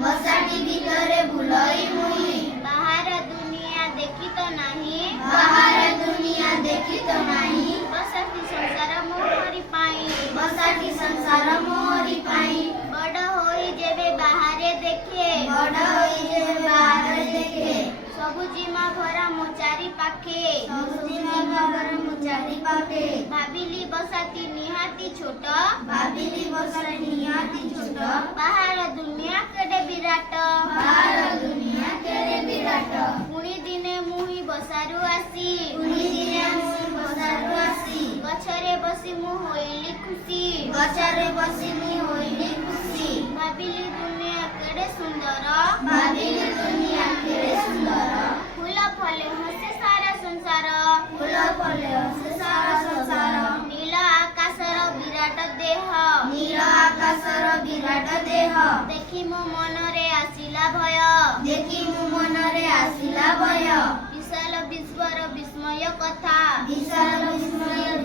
बसाटी भितरे भुलई मुई बाहर दुनिया देखी तो नहीं बाहर दुनिया देखी तो नहीं बसाती संसार मोहरी पाई बसाटी संसार मोरी पाई बड़ होई जेबे बाहरे देखे बड़ होई जे बाहर देखे सबुजिमा भरा मो चारि पाखे सबुजिमा भरा मो चारि पाखे भाबिली बसाती निहाती छोट भाबिली बसाटी निहाती छोट बाहर दुनिया केडे विराट बाहर दुनिया केडे विराट पुणी दिने मुही बसारु आसी पुणी दिने मुही बसारु आसी गछरे बसी मु होइली खुशी गछरे बसी मु होइली खुशी भाबिली दुनिया केडे सुंदर भाबिली दुनिया केडे सुंदर फूल फले हसे सारा संसार फूल फले हसे सारा संसार नील आकाशर विराट देह नील आकाशर विराट देह देखि मो मनरे आसिला भय देखि मो मनरे आसिला भय विशाल विश्वर विस्मय कथा विशाल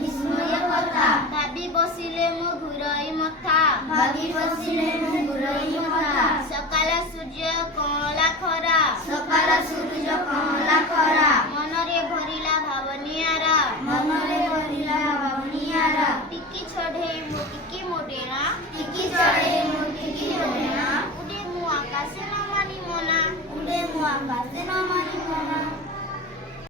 विस्मय कथा भाबी बसिले मो घुरई मथा भाबी बसिले मो घुरई मथा सकाल सूर्य कला खरा सकाल सूर्य कला खरा मनरे भरिला भावनियारा मनरे भरिला भावनियारा टिकी चढ़े मो टिकी मोडेना टिकी चढ़े मो टिकी मोडेना उडे मु आकाशे न मानी मना उडे मु आकाश